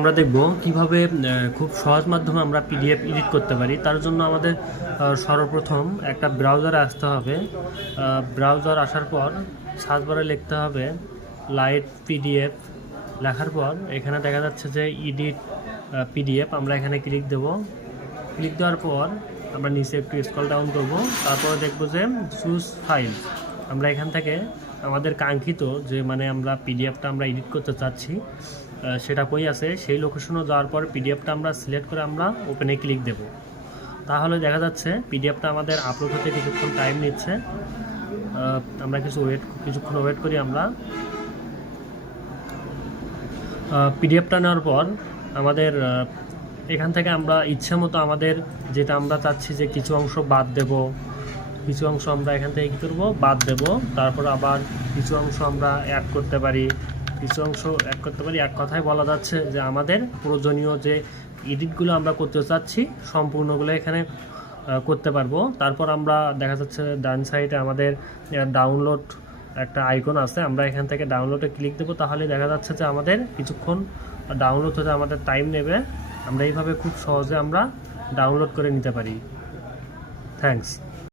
আমরা দেখব কিভাবে খুব সহজ মাধ্যমে আমরা পিডিএফ এডিট করতে পারি। তার জন্য আমাদের সর্বপ্রথম একটা ব্রাউজারে আসতে হবে। ব্রাউজার আসার পর সার্চ বারে লিখতে হবে লাইট পিডিএফ। লেখার পর এখানে দেখা যাচ্ছে যে এডিট পিডিএফ, আমরা এখানে ক্লিক দেব। ক্লিক দেওয়ার পর আমরা নিচে একটু স্ক্রল ডাউন করব, তারপরে দেখব যে চুজ ফাইল। আমরা এখান থেকে আমাদের কাঙ্ক্ষিত যে আমরা পিডিএফটা আমরা এডিট করতে চাচ্ছি সেটা কই আছে সেই লোকেশনে যাওয়ার পর পিডিএফটা আমরা সিলেক্ট করে আমরা ওপেনে ক্লিক দেব। তাহলে দেখা যাচ্ছে পিডিএফটা আমাদের আপলোড হতে কিছুক্ষণ টাইম নিচ্ছে। আমরা কিছুক্ষণ ওয়েট করি। আমরা পিডিএফটা নেওয়ার পর আমাদের এখান থেকে আমরা ইচ্ছে মতো আমাদের যেটা আমরা চাচ্ছি যে কিছু অংশ বাদ দেব, কিছু অংশ আমরা এখান থেকে কী করবো বাদ দেব। তারপর আবার কিছু অংশ আমরা অ্যাড করতে পারি, এক কথায় বলা যাচ্ছে যে আমাদের প্রয়োজনীয় যে এডিটগুলো আমরা করতে চাচ্ছি সম্পূর্ণগুলো এখানে করতে পারবো। তারপর আমরা দেখা যাচ্ছে ডান সাইডে আমাদের ডাউনলোড একটা আইকন আছে, আমরা এখান থেকে ডাউনলোডে ক্লিক দেবো। তাহলে দেখা যাচ্ছে যে আমাদের কিছুক্ষণ ডাউনলোড হতে আমাদের টাইম নেবে। আমরা এইভাবে খুব সহজে আমরা ডাউনলোড করে নিতে পারি। থ্যাঙ্কস।